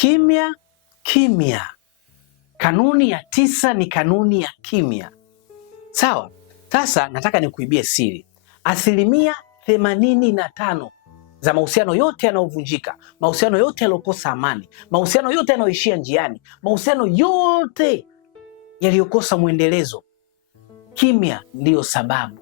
Kimya kimya. Kanuni ya 9 ni kanuni ya kimya. Sawa? Sasa nataka nikuibie siri. 85% za mahusiano yote yanayovunjika, mahusiano yote yaliyokosa amani, mahusiano yote yanayoishia njiani, mahusiano yote yaliyokosa mwendelezo, kimya ndiyo sababu.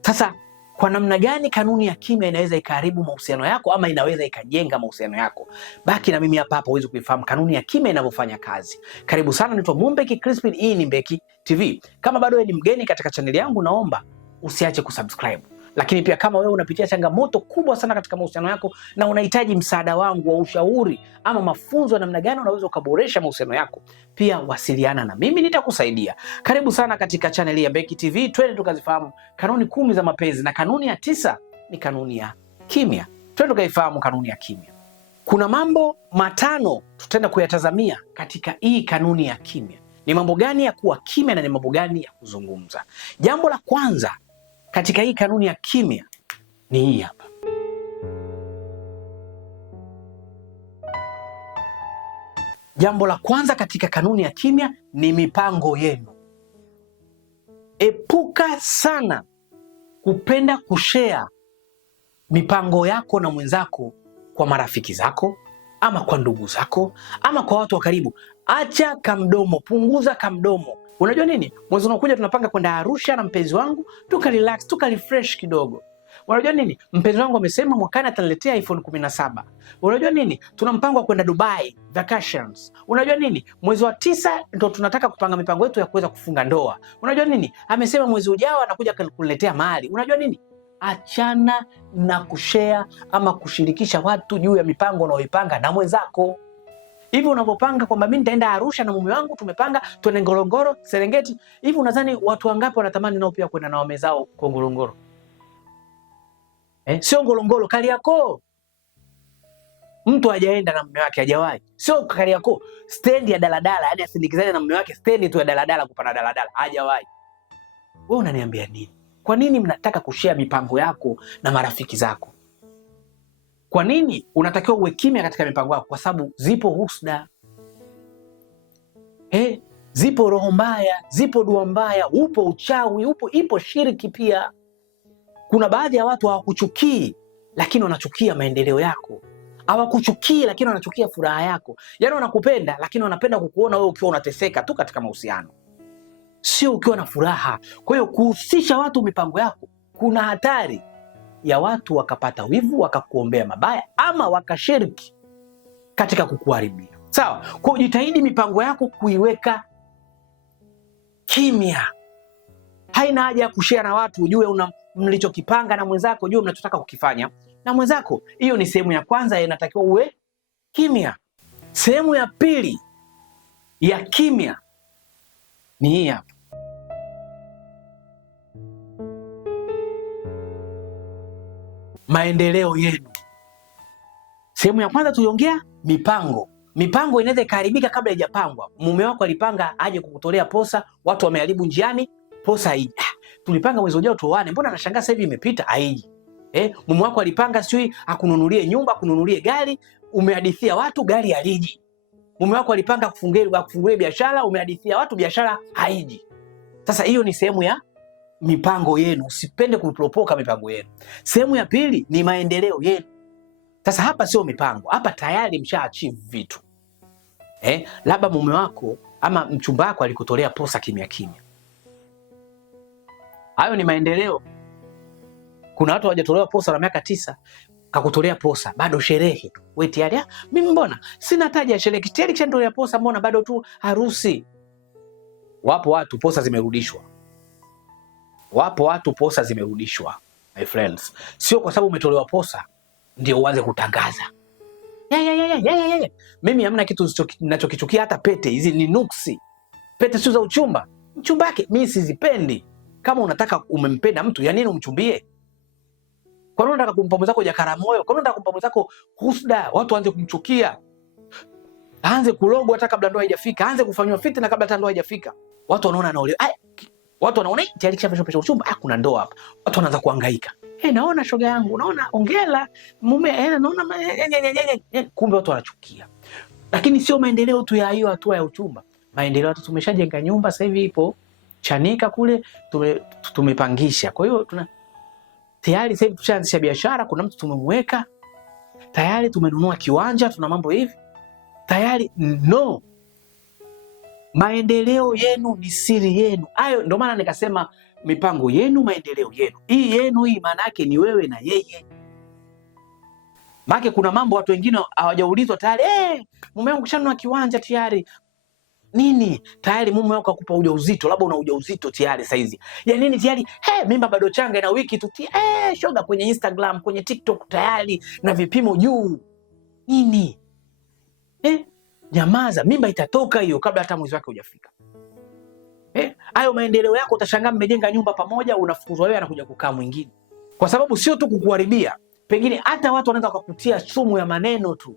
Sasa kwa namna gani kanuni ya kimya inaweza ikaharibu mahusiano yako ama inaweza ikajenga mahusiano yako? Baki na mimi hapa uweze kuifahamu kanuni ya kimya inavyofanya kazi. Karibu sana, naitwa Mbeki Crispin, hii ni Mbeki TV. Kama bado wewe ni mgeni katika chaneli yangu, naomba usiache kusubscribe. Lakini pia kama wewe unapitia changamoto kubwa sana katika mahusiano yako na unahitaji msaada wangu wa ushauri ama mafunzo ya namna gani unaweza ukaboresha mahusiano yako, pia wasiliana na mimi, nitakusaidia. Karibu sana katika chaneli ya Mbeki TV. Twende tukazifahamu kanuni 10 za mapenzi, na kanuni ya 9 ni kanuni ya kimya. Twende tukaifahamu kanuni ya kimya. Kuna mambo matano tutaenda kuyatazamia katika hii kanuni ya kimya. Ni mambo gani ya kuwa kimya na ni mambo gani ya kuzungumza? Jambo la kwanza katika hii kanuni ya kimya ni hii hapa. Jambo la kwanza katika kanuni ya kimya ni mipango yenu. Epuka sana kupenda kushare mipango yako na mwenzako kwa marafiki zako ama kwa ndugu zako ama kwa watu wa karibu. Acha kamdomo, punguza kamdomo. Unajua nini? Mwezi unaokuja tunapanga kwenda Arusha na mpenzi wangu, tukarelax, tukarefresh kidogo. Unajua nini? Mpenzi wangu amesema mwakani ataniletea iPhone 17. Unajua nini? Tuna mpango wa kwenda Dubai vacations. Unajua nini? Mwezi wa 9 ndo tunataka kupanga mipango yetu ya kuweza kufunga ndoa. Unajua nini? Amesema mwezi ujao anakuja kuniletea mali. Unajua nini? Achana na kushare ama kushirikisha watu juu ya mipango unayoipanga na mwenzako. Hivi unavyopanga kwamba mimi nitaenda Arusha na mume wangu, tumepanga twende Ngorongoro, Serengeti. Hivi unadhani watu wangapi wanatamani nao pia kwenda na wame zao kwa Ngorongoro? Sio Ngorongoro, Kariakoo. Mtu hajaenda na mume wake, hajawahi. Sio Kariakoo, stendi ya daladala, yani asindikizane na mume wake stendi tu ya daladala, kupanda daladala, hajawahi. Wewe unaniambia nini? Kwa nini mnataka kushare mipango yako na marafiki zako? Kwa nini unatakiwa uwe kimya katika mipango yako? Kwa sababu zipo husda, zipo roho mbaya, zipo dua mbaya, upo uchawi, ipo shiriki pia. Kuna baadhi ya watu hawakuchukii lakini wanachukia maendeleo yako. Hawakuchukii lakini wanachukia furaha yako. Yaani wanakupenda lakini wanapenda kukuona wewe ukiwa unateseka tu katika mahusiano, sio ukiwa na furaha. Kwa hiyo kuhusisha watu mipango yako, kuna hatari ya watu wakapata wivu, wakakuombea mabaya ama wakashiriki katika kukuharibia. Sawa? Kwa jitahidi mipango yako kuiweka kimya. Haina haja ya kushare na watu ujue mlichokipanga na mwenzako, ujue mnachotaka kukifanya na mwenzako. Hiyo ni sehemu ya kwanza, inatakiwa uwe kimya. Sehemu ya pili ya kimya ni hii hapa. Maendeleo yenu. Sehemu ya kwanza tuliongea mipango. Mipango inaweza ikaharibika kabla haijapangwa. Mume wako alipanga aje kukutolea posa, watu wameharibu njiani, posa haiji. Tulipanga mwezi ujao tuoane, mbona nashangaa sasa hivi imepita haiji? Mume wako alipanga sijui akununulie nyumba, akununulie gari, umehadithia watu gari haliji. Mume wako alipanga kufungulie biashara, umehadithia watu biashara haiji. Sasa hiyo ni sehemu ya mipango yenu. Usipende kupropoka mipango yenu. Sehemu ya pili ni maendeleo yenu. Sasa hapa sio mipango, hapa tayari msha-achieve vitu. Labda mume wako ama mchumba wako alikutolea posa kimya kimya. Hayo ni maendeleo. Kuna watu hawajatolewa posa na miaka 9, kakutolea posa, bado sherehe tu. Wewe tayari, mimi mbona sina taji ya sherehe, tayari kishanitolea posa, mbona bado tu harusi. Wapo watu posa zimerudishwa. Wapo watu posa zimerudishwa, my friends. Sio kwa sababu umetolewa posa ndio uanze kutangaza. Mimi hamna kitu ninachokichukia, hata pete hizi ni nuksi. Pete sio za uchumba. Mchumba wake mimi sizipendi. Kama unataka umempenda mtu, ya nini umchumbie? Kwa nini unataka kumpa mwenzako jakara moyo? Kwa nini unataka kumpa mwenzako husda? Watu waanze kumchukia. Aanze kulogwa hata kabla ndoa haijafika, aanze kufanywa fitna kabla hata ndoa haijafika. Watu wanaona anaolewa. Watu wanaona tayari kisha uchumba, kuna ndoa hapa. Watu wanaanza kuhangaika. Naona shoga yangu, naona ongela mume, naona kumbe watu wanachukia. Lakini sio maendeleo tu ya hiyo hatua ya uchumba. Maendeleo hata tumeshajenga nyumba sasa hivi ipo Chanika kule tumepangisha. Kwa hiyo tayari sasa hivi tushaanzisha biashara, kuna mtu tumemweka. Tayari tumenunua kiwanja, tuna mambo hivi. Tayari no. Maendeleo yenu ni siri yenu. Hayo ndio maana nikasema mipango yenu, maendeleo yenu. Hii yenu hii maana yake ni wewe na yeye. Maana kuna mambo watu wengine hawajaulizwa tayari, mume wangu kishanunua kiwanja tayari. Nini? Tayari mume wako akupa ujauzito, labda una ujauzito tayari saizi. Ya nini tayari? Mimba bado changa ina wiki tu. Shoga kwenye Instagram, kwenye TikTok tayari na vipimo juu. Nini? Nyamaza, mimba itatoka hiyo kabla hata mwezi wake hujafika. Hayo maendeleo yako utashangaa mmejenga nyumba pamoja, unafukuzwa wewe anakuja kukaa mwingine. Kwa sababu sio tu kukuharibia, pengine hata watu wanaweza kukutia sumu ya maneno tu.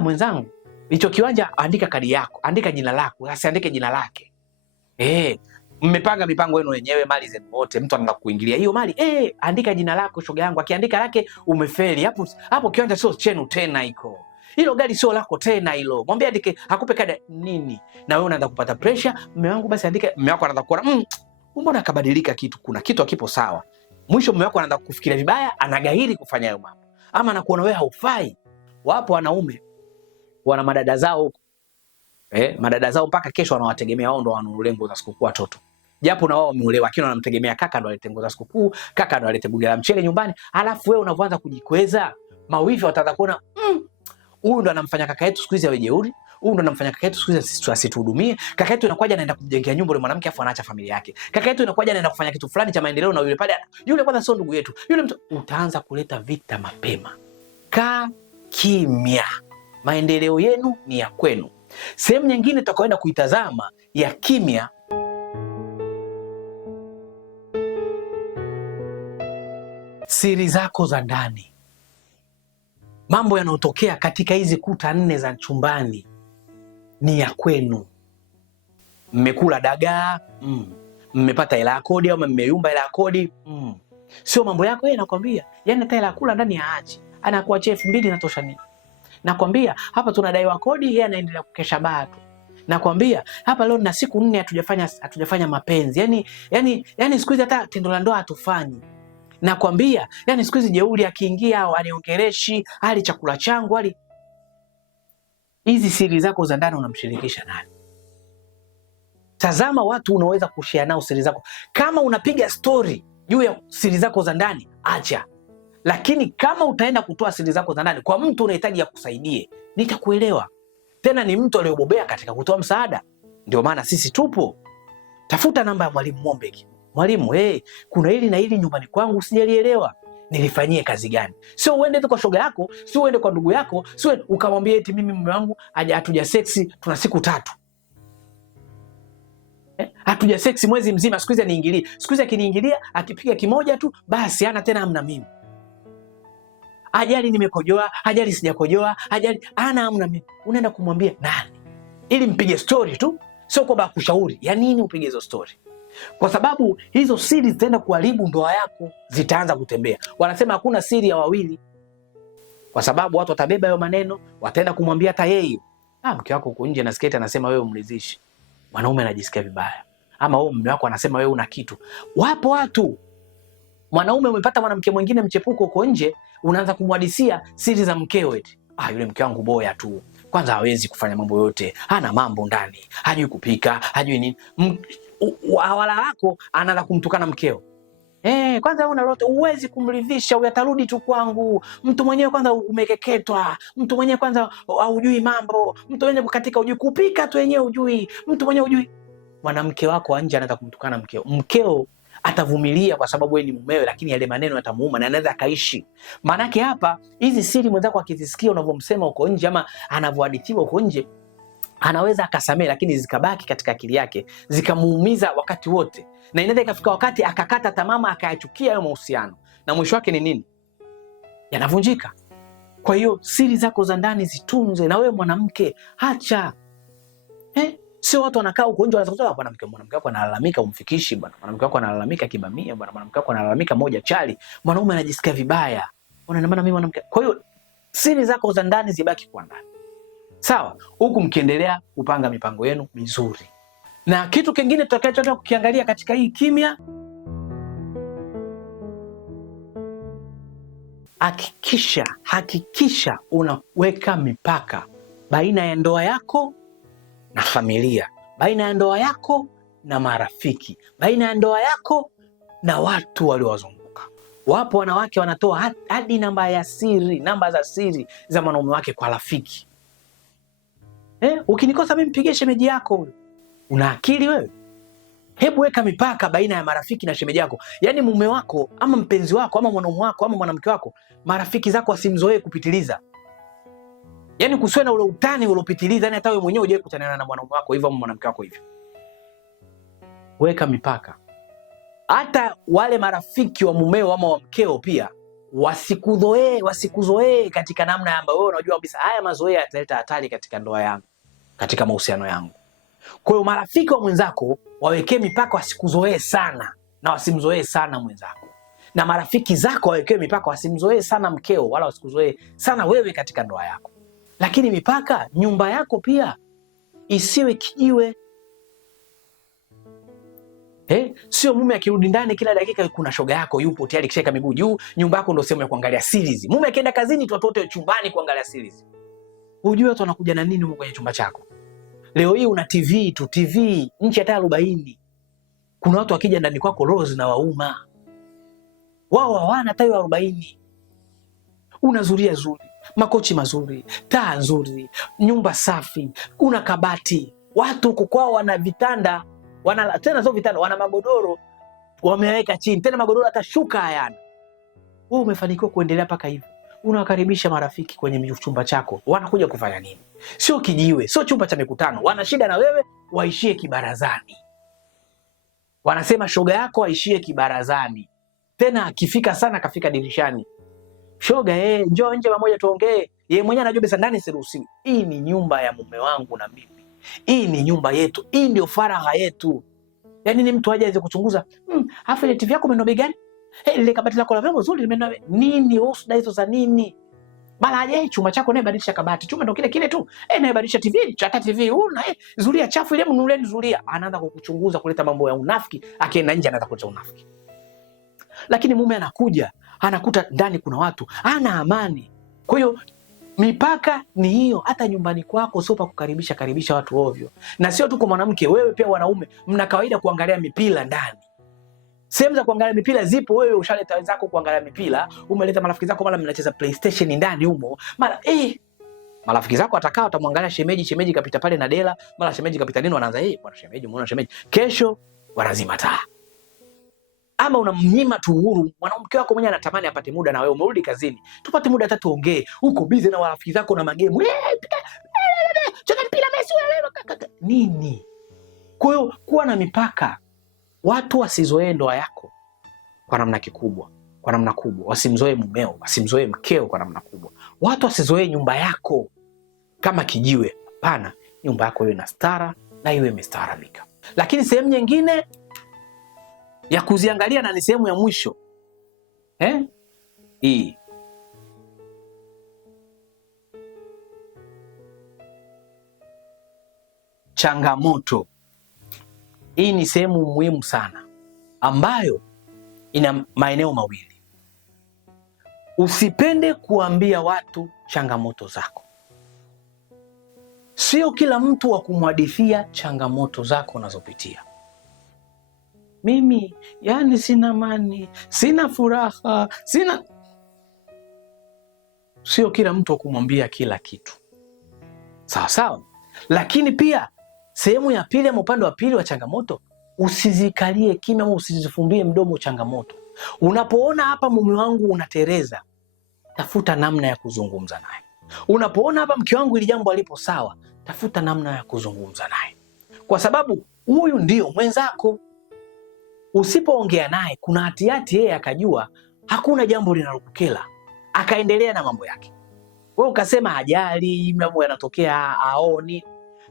Mwenzangu, hicho kiwanja andika kadi yako, andika jina lako, asiandike jina lake. Mmepanga mipango yenu wenyewe, mali zenu wote, mtu anaanza kuingilia hiyo mali. Andika jina lako shoga yangu, akiandika lake umefeli. Hapo kiwanja sio chenu tena iko. Hilo gari sio lako tena hilo. Mwambie andike, akupe kadi nini? Na wewe unaanza kupata pressure, mume wangu basi andike. Mume wako anaanza kuona, mbona kabadilika kitu, kuna kitu hakipo sawa. Mwisho mume wako anaanza kufikiria vibaya, anagairi kufanya hayo mambo. Ama anakuona wewe haufai. Wapo wanaume wana madada zao huko. Madada zao mpaka kesho wanawategemea wao ndo wanunulie nguo za sikukuu watoto. Japo na wao wameolewa, lakini wanamtegemea kaka ndo alete nguo za sikukuu, kaka ndo alete buga la mchele nyumbani. Alafu wewe unaanza kujikweza, mawifi wataanza kuona huyu ndo anamfanya kaka yetu siku hizi awe jeuri, huyu ndo anamfanya kaka yetu siku hizi asituhudumie. Kaka yetu inakuja anaenda kumjengea nyumba yule mwanamke afu anaacha familia yake. Kaka yetu inakuja anaenda kufanya kitu fulani cha maendeleo na yule pale, yule kwanza sio ndugu yetu. Yule mtu utaanza kuleta vita mapema. Kaa kimya. Maendeleo yenu ni ya kwenu. Sehemu nyingine tutakayoenda kuitazama ya kimya, siri zako za ndani. Mambo yanayotokea katika hizi kuta 4 za chumbani ni ya kwenu. Mmekula dagaa, mmepata hela ya kodi au mmeyumba hela ya kodi, sio mambo yako. Yeye nakwambia, yani hata hela ya kula ndani ya achi, anakuachia 2000 inatosha nini? Nakwambia hapa tunadaiwa kodi, yeye anaendelea kukesha baa tu. Nakwambia hapa leo na siku 4 hatujafanya mapenzi. Yani siku hizi hata tendo la ndoa hatufanyi. Nakwambia yani siku hizi jeuri akiingia au aniongereshi, hali chakula changu, hali. Hizi siri zako za ndani unamshirikisha nani? Tazama watu unaweza kushare nao siri zako. Kama unapiga story juu ya siri zako za ndani, acha. Lakini kama utaenda kutoa siri zako za ndani kwa mtu unahitaji akusaidie, nitakuelewa. Tena ni mtu aliyobobea katika kutoa msaada. Ndio maana sisi tupo. Tafuta namba ya Mwalimu Mombeki. Mwalimu, kuna hili na hili nyumbani kwangu sijalielewa. Nilifanyie kazi gani? Sio uende tu kwa shoga yako, sio uende kwa ndugu yako, sio ukamwambia eti mimi mume wangu hatuja seksi, tuna siku 3. Hatuja seksi mwezi mzima, siku hizi aniingilie. Siku hizi akiniingilia, akipiga kimoja tu, basi hana tena amna mimi. Ajali nimekojoa, ajali sijakojoa, ajali ana amna mimi. Unaenda kumwambia nani? Ili mpige story tu, sio kwa kushauri. Ya nini upige hizo story? Kwa sababu hizo siri zitaenda kuharibu ndoa yako, zitaanza kutembea. Wanasema hakuna siri ya wawili. Kwa sababu watu watabeba hayo maneno, wataenda kumwambia hata yeye. Mke wako uko nje na sketi anasema wewe umridhishi. Mwanaume anajisikia vibaya. Ama wewe mume wako anasema wewe una kitu. Wapo watu. Mwanaume umepata mwanamke mwingine mchepuko uko nje, unaanza kumhadisia siri za mkeo eti. Yule mke wangu boya tu. Kwanza hawezi kufanya mambo yote. Hana mambo ndani. Hajui kupika, hajui nini. Wala wako anaanza kumtukana mkeo. Kwanza una lolote uwezi kumridhisha, uyatarudi tu kwangu. Mtu mwenyewe kwanza umekeketwa. Mtu mwenyewe kwanza hujui mambo. Mtu mwenyewe katika hujui kupika tu wenyewe hujui. Mtu mwenyewe hujui. Mwanamke wako nje anaanza kumtukana mkeo. Mkeo atavumilia kwa sababu wewe ni mumewe, lakini yale maneno yatamuuma na anaweza akaishi. Maanake hapa hizi siri mwenzako akizisikia unavyomsema uko nje ama anavyohadithiwa uko nje, anaweza akasamea, lakini zikabaki katika akili yake, zikamuumiza wakati wote. Na inaweza ikafika wakati akakata tamama, akayachukia hayo mahusiano. Na mwisho wake ni nini? Yanavunjika. Kwa hiyo siri zako za ndani zitunze, na wewe mwanamke acha. Sio watu wanakaa huko nje wanasema mwanamke wako analalamika umfikishi bwana. Mwanamke wako analalamika kibamia bwana. Mwanamke wako analalamika moja chali. Mwanaume anajisikia vibaya. Unaona maana mimi mwanamke. Kwa hiyo siri zako za ndani zibaki kwa ndani. Sawa, huku mkiendelea kupanga mipango yenu mizuri. Na kitu kingine tutakachotaka kukiangalia katika hii kimya, hakikisha unaweka mipaka baina ya ndoa yako na familia, baina ya ndoa yako na marafiki, baina ya ndoa yako na watu waliowazunguka. Wapo wanawake wanatoa hadi namba za siri za mwanaume wake kwa rafiki. Ukinikosa mimi mpigie shemeji yako. Una akili wewe? Hebu weka mipaka baina ya marafiki na shemeji yako. Yaani mume wako ama mpenzi wako ama mwanaume wako ama mwanamke wako, marafiki zako wasimzoee kupitiliza. Yaani kusiwe na ule utani uliopitiliza, yani hata wewe mwenyewe hujai kutana na mwanaume wako hivyo ama mwanamke wako hivyo. Weka mipaka. Hata wale marafiki wa mumeo ama wa mkeo pia wasikuzoee katika namna ambayo wewe unajua kabisa haya mazoea yataleta hatari katika ndoa yangu, katika mahusiano yangu. Kwa hiyo marafiki wa mwenzako wawekee mipaka, wasikuzoee sana na wasimzoee sana mwenzako. Na marafiki zako wawekee mipaka, wasimzoee sana mkeo wala wasikuzoee sana wewe katika ndoa yako. Lakini mipaka, nyumba yako pia isiwe kijiwe. Sio mume akirudi ndani kila dakika kuna shoga yako yupo tayari kishika miguu juu, nyumba yako ndio sehemu ya kuangalia series. Mume akienda kazini tu watu wote chumbani kuangalia series. Hujui watu wanakuja na nini kwenye chumba chako. Leo hii una TV tu, TV nchi hata 40. Kuna watu wakija ndani kwako roho zinawauma. Wao hawana hata 40. Una zulia zuri, makochi mazuri, taa nzuri, nyumba safi, una kabati. Watu huko kwao wana vitanda, tena sio vitanda, wana magodoro wameweka chini, tena magodoro hata shuka hayana. Wewe umefanikiwa kuendelea mpaka hivi. Unawakaribisha marafiki kwenye chumba chako, wanakuja kufanya nini? Sio kijiwe, sio chumba cha mikutano. Wana shida na wewe, waishie kibarazani. Wanasema shoga yako waishie kibarazani. Tena akifika sana kafika dirishani. Shoga, njoo nje pamoja tuongee. Yeye mwenyewe anajua besa ndani siruhusiwi. Hii ni nyumba ya mume wangu na mimi. Hii ni nyumba yetu. Hii ndio faragha yetu. Yaani ni mtu aje aweze kuchunguza, afa ile TV yako umenunua bei gani? Ile kabati lako la vyombo zuri limenunua nini? Usda hizo za nini? Mara aje chuma chako naye badilisha kabati. Chuma ndio kile tu. Naye badilisha TV, chata TV una zulia chafu ile mnuleni zulia. Anaanza kukuchunguza kuleta mambo ya unafiki, akienda nje anaanza kuleta unafiki. Lakini mume anakuja, anakuta ndani kuna watu, hana amani. Kwa hiyo mipaka ni hiyo. Hata nyumbani kwako sio pa kukaribisha watu ovyo. Na sio tu kwa mwanamke, wewe pia wanaume mna kawaida kuangalia mipira ndani. Sehemu za kuangalia mipira zipo, wewe ushaleta wenzako kuangalia mipira, umeleta marafiki zako mara mnacheza PlayStation ndani humo. Mara marafiki zako atakaa watamwangalia shemeji kapita pale na dela, mara shemeji kapita nini wanaanza bwana shemeji muone shemeji. Kesho wanazima taa. Ama unamnyima tu uhuru. Mwanamke wako mwenyewe anatamani apate muda na wewe, umerudi kazini. Tupate muda hata tuongee. Uko busy na marafiki zako na magemu. Cheza mpira Messi nini? Kwa hiyo kuwa na mipaka. Watu wasizoee ndoa yako kwa namna kubwa. Wasimzoee mumeo, wasimzoee mkeo kwa namna kubwa. Watu wasizoee nyumba yako kama kijiwe. Hapana, nyumba yako iwe na stara na iwe imestaarabika. Lakini sehemu nyingine ya kuziangalia na ni sehemu ya mwisho. Hii. Changamoto. Hii ni sehemu muhimu sana ambayo ina maeneo mawili. Usipende kuambia watu changamoto zako. Sio kila mtu wa kumhadithia changamoto zako unazopitia. Mimi yani sina amani, sina furaha, sio kila mtu wa kumwambia kila kitu. Sawa. Lakini pia sehemu ya pili ama upande wa pili wa changamoto, usizikalie kimya au usizifumbie mdomo changamoto. Unapoona hapa mume wangu unatereza, tafuta namna ya kuzungumza naye. Unapoona hapa mke wangu ili jambo alipo sawa, tafuta namna ya kuzungumza naye. Kwa sababu huyu ndio mwenzako. Usipoongea naye kuna hatihati yeye akajua hakuna jambo linalokukela, akaendelea na mambo yake. Wewe ukasema hajali, mambo yanatokea aoni,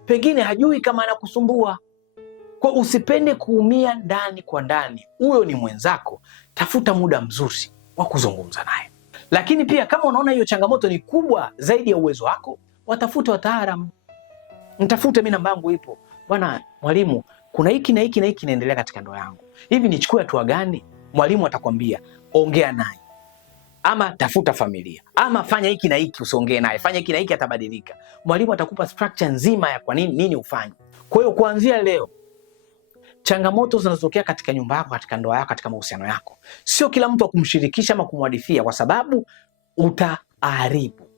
pengine hajui kama anakusumbua. Kwa usipende kuumia ndani kwa ndani. Huyo ni mwenzako, tafuta muda mzuri wa kuzungumza naye. Lakini pia kama unaona hiyo changamoto ni kubwa zaidi ya uwezo wako, watafute wataalamu. Mtafute, mimi namba yangu ipo. Bwana mwalimu, kuna hiki na hiki na hiki inaendelea katika ndoa yangu. Hivi nichukue hatua gani? Mwalimu atakwambia ongea naye, ama tafuta familia, ama fanya hiki na hiki, usiongee naye, fanya hiki na hiki, atabadilika. Mwalimu atakupa structure nzima ya kwa nini ufanye. Kwa hiyo kuanzia leo, changamoto zinazotokea katika nyumba yako, katika ndoa yako, katika mahusiano yako, sio kila mtu akumshirikisha ama kumwadithia, kwa sababu utaharibu.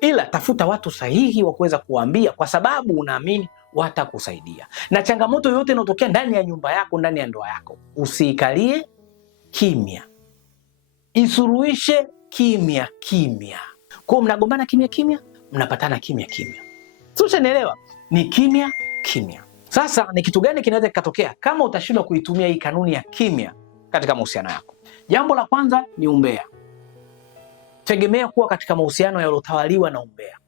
Ila tafuta watu sahihi wa kuweza kuambia, kwa sababu unaamini watakusaidia. Na changamoto yoyote inayotokea ndani ya nyumba yako, ndani ya ndoa yako, usiikalie kimya, isuruhishe kimya kimya. Kwa mnagombana kimya kimya, mnapatana kimya kimya. Ushanielewa? Ni kimya kimya. Sasa ni kitu gani kinaweza kikatokea kama utashindwa kuitumia hii kanuni ya kimya katika mahusiano yako? Jambo la kwanza ni umbea. Tegemea kuwa katika mahusiano yaliyotawaliwa na umbea.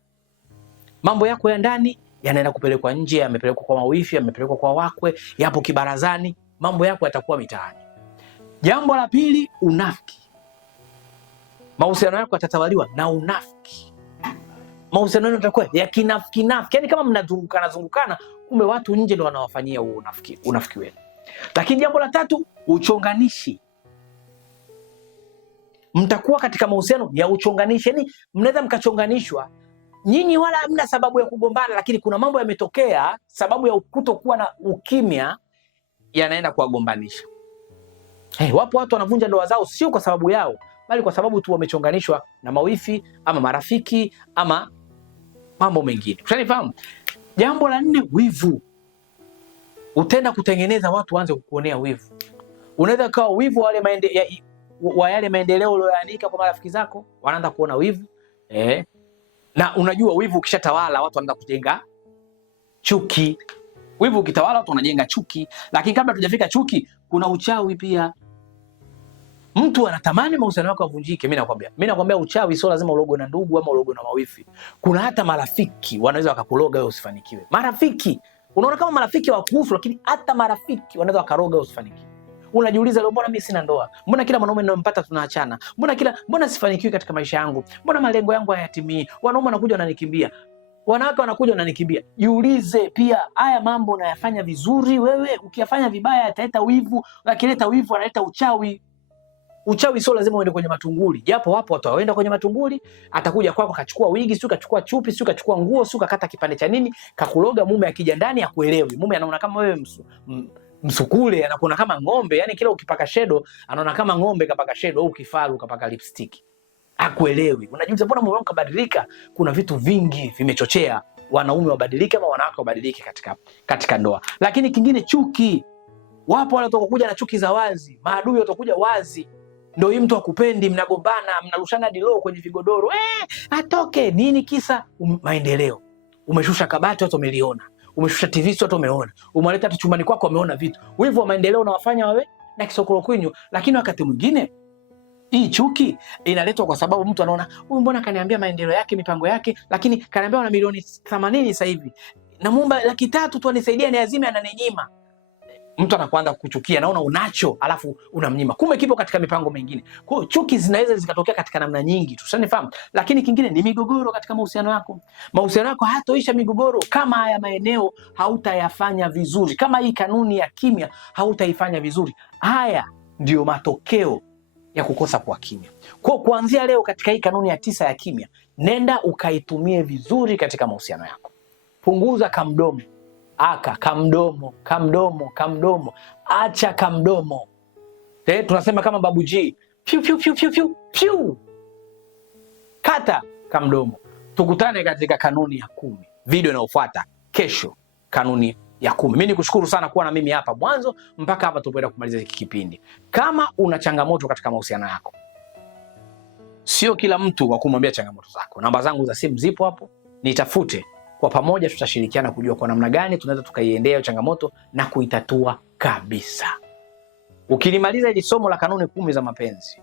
Mambo yako ya ndani yanaenda kupelekwa nje, yamepelekwa kwa mawifi, yamepelekwa kwa wakwe, yapo kibarazani, mambo yako yatakuwa mitaani. Jambo la pili, unafiki. Mahusiano yako yatatawaliwa na unafiki. Mahusiano yenu yatakuwa ya kinafiki, yaani kama mnazungukana, kumbe watu nje ndio wanawafanyia huo unafiki wenu. Lakini jambo la tatu, uchonganishi. Mtakuwa katika mahusiano ya uchonganishi, yaani mnaweza mkachonganishwa. Nyinyi wala hamna sababu ya kugombana, lakini kuna mambo yametokea, sababu ya kutokuwa na ukimya, yanaenda kuwagombanisha. Wapo watu wanavunja ndoa zao sio kwa sababu yao, bali kwa sababu tu wamechonganishwa na mawifi ama marafiki ama mambo mengine. Unanifahamu? Jambo la nne, wivu. Utaenda kutengeneza watu waanze kukuonea wivu. Unaweza kuwa wivu wa yale maendeleo uliyoandika kwa marafiki zako, wanaanza kuona wivu. Na unajua wivu ukishatawala watu wanaanza kujenga chuki. Wivu ukitawala watu wanajenga chuki, lakini kabla tujafika chuki kuna uchawi pia. Mtu anatamani mahusiano yako yavunjike. Mimi nakwambia uchawi sio lazima ulogwe na ndugu ama ulogwe na mawifi. Kuna hata marafiki wanaweza wakakuloga wewe usifanikiwe. Marafiki, unaona kama marafiki hawakuhusu, lakini hata marafiki wanaweza wakaroga usifanikiwe. Unajiuliza leo, mbona mimi sina ndoa? Mbona kila mwanaume ninayompata tunaachana? Mbona sifanikiwi katika maisha yangu? Mbona malengo yangu hayatimii? Wanaume wanakuja wananikimbia. Wanawake wanakuja wananikimbia. Jiulize pia, haya mambo unayafanya vizuri wewe? Ukiyafanya vibaya yataleta wivu, akileta wivu analeta uchawi. Uchawi sio lazima uende kwenye matunguli. Japo wapo watu waenda kwenye matunguli, atakuja kwako kachukua wigi, sio kachukua chupi, sio kachukua nguo, sio kakata kipande cha nini, kakuloga. Mume akija ndani akuelewi. Mume anaona kama wewe msukule, anakuona kama ng'ombe, yani kila ukipaka shedo anaona kama ng'ombe kapaka shedo, au kifaru kapaka lipstick. Akuelewi. Unajiuliza mbona mume wangu kabadilika? Kuna vitu vingi vimechochea wanaume wabadilike ama wanawake wabadilike katika ndoa. Lakini kingine, chuki. Wapo wale watakokuja na chuki za wazi, maadui watakuja wazi. Ndio hii mtu akupendi, mnagombana, mnarushana dilo kwenye vigodoro. Atoke nini? Kisa maendeleo. Umeshusha kabati watu wameliona, umeshusha TV watu wameona, umeleta tu chumbani kwako wameona vitu. Wivu wa maendeleo unawafanya wawe na kisokolo kwinyo. Lakini wakati mwingine hii chuki inaletwa kwa sababu mtu anaona huyu mbona kaniambia maendeleo yake, mipango yake, lakini kaniambia ana milioni 80 sasa hivi, namuomba 300 tu anisaidie ni azime, ananinyima. Mtu anakuanza kuchukia, naona unacho alafu unamnyima, kumbe kipo katika mipango mingine. Kwa hiyo chuki zinaweza zikatokea katika namna nyingi tu, usanifahamu. Lakini kingine ni migogoro katika mahusiano yako. Mahusiano yako hayatoisha migogoro kama haya maeneo hautayafanya vizuri, kama hii kanuni ya kimya hautaifanya vizuri. Haya ndio matokeo ya kukosa kuwa kimya. Kwa kuanzia leo, katika hii kanuni ya 9 ya kimya, nenda ukaitumie vizuri katika mahusiano yako. Punguza kamdomo. Kamdomo. Acha kamdomo. Tunasema kama Babu G, piu piu piu piu piu piu. Kata kamdomo. Tukutane katika kanuni ya 10. Video inayofuata kesho, kanuni ya 10. Mimi nikushukuru sana kuwa na mimi hapa mwanzo mpaka hapa tupoenda kumaliza hiki kipindi. Kama una changamoto katika mahusiano yako, sio kila mtu wa kumwambia changamoto zako. Namba zangu za simu zipo hapo, nitafute. Kwa pamoja tutashirikiana kujua kwa namna gani tunaweza tukaiendea changamoto na kuitatua kabisa. Ukilimaliza hili somo la kanuni 10 za mapenzi,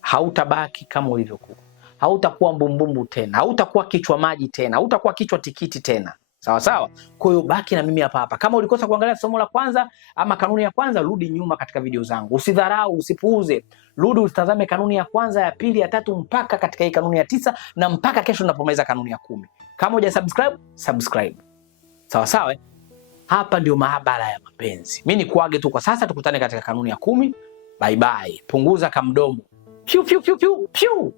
hautabaki kama ulivyokuwa. Hautakuwa mbumbumbu tena, hautakuwa kichwa maji tena, hautakuwa kichwa tikiti tena. Sawa sawa. Kwa hiyo baki na mimi hapa hapa. Kama ulikosa kuangalia somo la kwanza ama kanuni ya kwanza, rudi nyuma katika video zangu. Usidharau, usipuuze. Rudi utazame kanuni ya kwanza, ya pili, ya tatu mpaka katika hii kanuni ya 9 na mpaka kesho ninapomaliza kanuni ya 10. Kama hujasubscribe, subscribe. Sawa sawa. Hapa ndio maabara ya mapenzi. Mimi nikuage tu kwa sasa, tukutane katika kanuni ya 10. Bye bye. Punguza kamdomo. Piu piu piu piu piu.